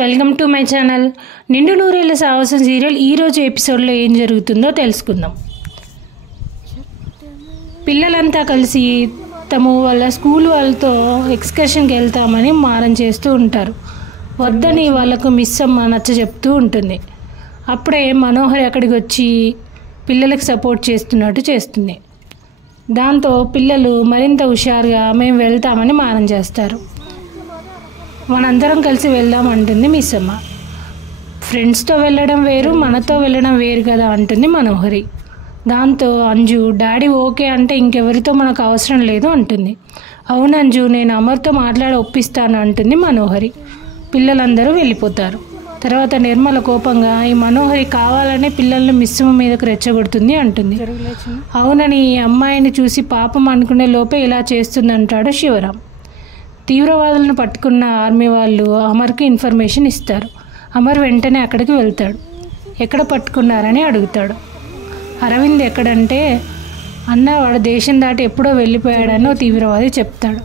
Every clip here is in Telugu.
Welcome to my channel. నిండు నూరేళ్ల సాహసం సీరియల్ ఈరోజు ఎపిసోడ్లో ఏం జరుగుతుందో తెలుసుకుందాం. పిల్లలంతా కలిసి వాళ్ళ స్కూల్ వాళ్ళతో ఎక్స్కర్షన్కి వెళ్తామని మారం చేస్తూ ఉంటారు. వద్దని వాళ్ళకు మిస్ అమ్మ నచ్చ చెప్తూ ఉంటుంది. అప్పుడే మనోహరి అక్కడికి వచ్చి పిల్లలకు సపోర్ట్ చేస్తున్నట్టు చేస్తుంది. దాంతో పిల్లలు మరింత హుషారుగా మేము వెళ్తామని మారం చేస్తారు. మనందరం కలిసి వెళ్దాం అంటుంది మిస్ అమ్మ. ఫ్రెండ్స్తో వెళ్ళడం వేరు, మనతో వెళ్ళడం వేరు కదా అంటుంది మనోహరి. దాంతో అంజు డాడీ ఓకే అంటే ఇంకెవరితో మనకు అవసరం లేదు అంటుంది. అవును అంజు, నేను అమర్తో మాట్లాడి ఒప్పిస్తాను అంటుంది మనోహరి. పిల్లలందరూ వెళ్ళిపోతారు. తర్వాత నిర్మల కోపంగా ఈ మనోహరి కావాలనే పిల్లల్ని మిస్సమ్మ మీదకు రెచ్చగొడుతుంది అంటుంది. అవునని ఈ అమ్మాయిని చూసి పాపం అనుకునే లోపే ఇలా చేస్తుందంటాడు శివరాం. తీవ్రవాదులను పట్టుకున్న ఆర్మీ వాళ్ళు అమర్కి ఇన్ఫర్మేషన్ ఇస్తారు. అమర్ వెంటనే అక్కడికి వెళ్తాడు. ఎక్కడ పట్టుకున్నారని అడుగుతాడు. అరవింద్ ఎక్కడంటే అన్న వాడు దేశం దాటి ఎప్పుడో వెళ్ళిపోయాడని తీవ్రవాది చెప్తాడు.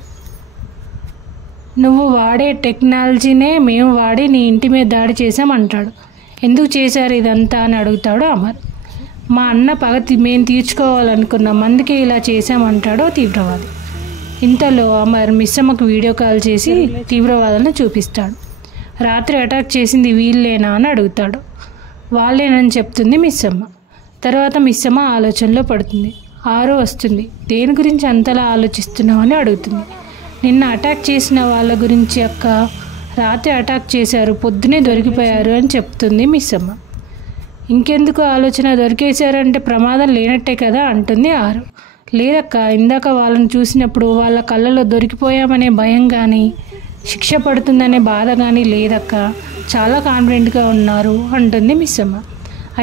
నువ్వు వాడే టెక్నాలజీనే మేము వాడి నీ ఇంటి మీద దాడి చేసామంటాడు. ఎందుకు చేశారు ఇదంతా అని అడుగుతాడు అమర్. మా అన్న పగ మేము తీర్చుకోవాలనుకున్నాం, అందుకే ఇలా చేశామంటాడు తీవ్రవాది. ఇంతలో అమర్ మిస్సమ్మకు వీడియో కాల్ చేసి తీవ్రవాదులను చూపిస్తాడు. రాత్రి అటాక్ చేసింది వీళ్ళేనా అని అడుగుతాడు. వాళ్ళేనని చెప్తుంది మిస్సమ్మ. తర్వాత మిస్సమ్మ ఆలోచనలో పడుతుంది. ఆరో వస్తుంది. దేని గురించి అంతలా ఆలోచిస్తున్నావు అని అడుగుతుంది. నిన్న అటాక్ చేసిన వాళ్ళ గురించి అక్క. రాత్రి అటాక్ చేశారు, పొద్దునే దొరికిపోయారు అని చెప్తుంది మిస్సమ్మ. ఇంకెందుకు ఆలోచన, దొరికేశారంటే ప్రమాదం లేనట్టే కదా అంటుంది ఆరు. లేదక్క, ఇందాక వాళ్ళని చూసినప్పుడు వాళ్ళ కళ్ళలో దొరికిపోయామనే భయం కానీ శిక్ష పడుతుందనే బాధ కానీ లేదక్క, చాలా కాన్ఫిడెంట్గా ఉన్నారు అంటుంది మిస్సమ్మ.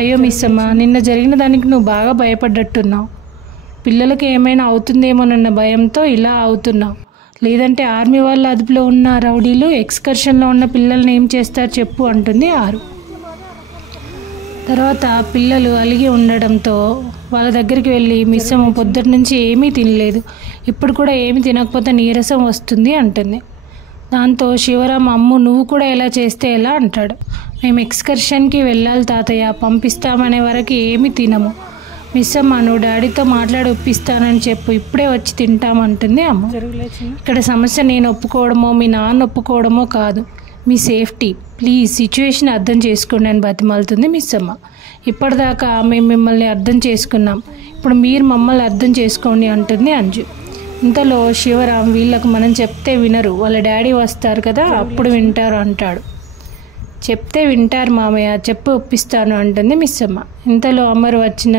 అయ్యో మిస్సమ్మ, నిన్న జరిగిన దానికి నువ్వు బాగా భయపడ్డట్టున్నావు. పిల్లలకి ఏమైనా అవుతుందేమోనన్న భయంతో ఇలా అవుతున్నావు. లేదంటే ఆర్మీ వాళ్ళ అదుపులో ఉన్న రౌడీలు ఎక్స్కర్షన్లో ఉన్న పిల్లల్ని ఏం చేస్తారు చెప్పు అంటుంది ఆరు. తర్వాత పిల్లలు అలిగి ఉండడంతో వాళ్ళ దగ్గరికి వెళ్ళి మిస్సమ్మ పొద్దుటి నుంచి ఏమీ తినలేదు, ఇప్పుడు కూడా ఏమీ తినకపోతే నీరసం వస్తుంది అంటుంది. దాంతో శివరాం అమ్ము నువ్వు కూడా ఎలా చేస్తే ఎలా అంటాడు. మేము ఎక్స్కర్షన్కి వెళ్ళాలి తాతయ్య, పంపిస్తామనే వరకు ఏమీ తినము. మిస్సమ్మ నువ్వు డాడీతో మాట్లాడి ఒప్పిస్తానని చెప్పు, ఇప్పుడే వచ్చి తింటామంటుంది అమ్మ. ఇక్కడ సమస్య నేను ఒప్పుకోవడమో మీ నాన్న ఒప్పుకోవడమో కాదు, మీ సేఫ్టీ. ప్లీజ్ సిచ్యువేషన్ అర్థం చేసుకోండి అని బతిమాలుతుంది మిస్సమ్మ. ఇప్పటిదాకా మేము మిమ్మల్ని అర్థం చేసుకున్నాం, ఇప్పుడు మీరు మమ్మల్ని అర్థం చేసుకోండి అంటుంది అంజు. ఇంతలో శివరాం వీళ్ళకు మనం చెప్తే వినరు, వాళ్ళ డాడీ వస్తారు కదా అప్పుడు వింటారు అంటాడు. చెప్తే వింటారు మామయ్య, చెప్పి ఒప్పిస్తాను అంటుంది మిస్సమ్మ. ఇంతలో అమర్ వచ్చిన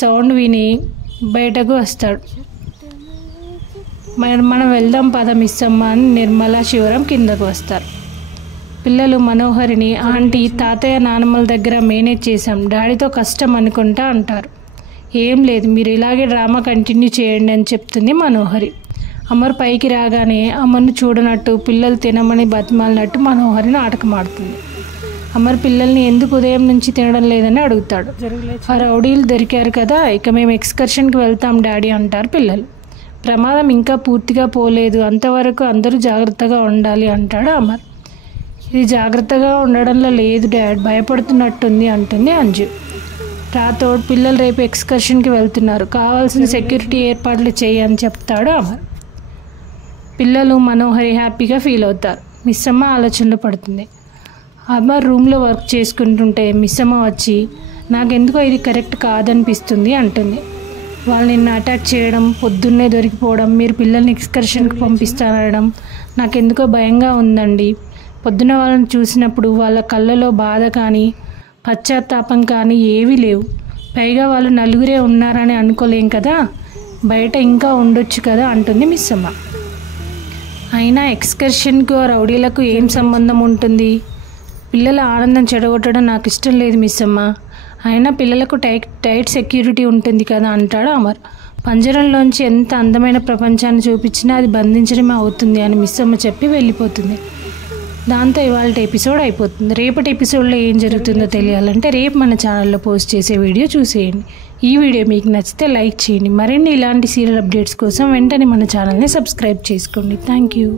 సౌండ్ విని బయటకు వస్తాడు. మనం వెళ్దాం పద మిస్సమ్మ అని నిర్మల శివరాం కిందకు వస్తారు. పిల్లలు మనోహరిని ఆంటీ తాతయ్య నానమ్మల దగ్గర మేనేజ్ చేశాం, డాడీతో కష్టం అనుకుంటా అంటారు. ఏం లేదు, మీరు ఇలాగే డ్రామా కంటిన్యూ చేయండి అని చెప్తుంది మనోహరి. అమర్ పైకి రాగానే అమర్ను చూడనట్టు పిల్లలు తినమని బతిమాలినట్టు మనోహరి నాటకమాడుతుంది. అమర్ పిల్లల్ని ఎందుకు ఉదయం నుంచి తినడం లేదని అడుగుతాడు. ఆ రౌడీలు దొరికారు కదా, ఇక మేము ఎక్స్కర్షన్కి వెళ్తాం డాడీ అంటారు పిల్లలు. ప్రమాదం ఇంకా పూర్తిగా పోలేదు, అంతవరకు అందరూ జాగ్రత్తగా ఉండాలి అంటాడు అమర్. ఇది జాగ్రత్తగా ఉండడంలో లేదు డాడ్, భయపడుతున్నట్టుంది అంటుంది అంజు. రాతోడ్ పిల్లలు రేపు ఎక్స్కర్షన్కి వెళ్తున్నారు, కావాల్సిన సెక్యూరిటీ ఏర్పాట్లు చేయని చెప్తాడు అమర్. పిల్లలు మనోహరి హ్యాపీగా ఫీల్ అవుతారు. మిస్సమ్మ ఆలోచనలో పడుతుంది. అమర్ రూమ్లో వర్క్ చేసుకుంటుంటే మిస్సమ్మ వచ్చి నాకెందుకో ఇది కరెక్ట్ కాదనిపిస్తుంది అంటుంది. వాళ్ళు నిన్న అటాక్ చేయడం, పొద్దున్నే దొరికిపోవడం, మీరు పిల్లల్ని ఎక్స్కర్షన్కి పంపిస్తానడం నాకెందుకో భయంగా ఉందండి. పొద్దున వాళ్ళని చూసినప్పుడు వాళ్ళ కళ్ళలో బాధ కానీ పశ్చాత్తాపం కానీ ఏవీ లేవు. పైగా వాళ్ళు నలుగురే ఉన్నారని అనుకోలేం కదా, బయట ఇంకా ఉండొచ్చు కదా అంటుంది మిస్సమ్మ. అయినా ఎక్స్కర్షన్కు రౌడీలకు ఏం సంబంధం ఉంటుంది? పిల్లల ఆనందం చెడగొట్టడం నాకు ఇష్టం లేదు మిస్సమ్మ. అయినా పిల్లలకు టైట్ సెక్యూరిటీ ఉంటుంది కదా అంటాడు అమర్. పంజరంలోంచి ఎంత అందమైన ప్రపంచాన్ని చూపించినా అది బంధించడమే అవుతుంది అని మిస్సమ్మ చెప్పి వెళ్ళిపోతుంది. దాంతో ఇవాళ ఎపిసోడ్ అయిపోతుంది. రేపటి ఎపిసోడ్లో ఏం జరుగుతుందో తెలియాలంటే రేపు మన ఛానల్లో పోస్ట్ చేసే వీడియో చూసేయండి. ఈ వీడియో మీకు నచ్చితే లైక్ చేయండి. మరిన్ని ఇలాంటి సీరియల్ అప్డేట్స్ కోసం వెంటనే మన ఛానల్ని సబ్స్క్రైబ్ చేసుకోండి. Thank you.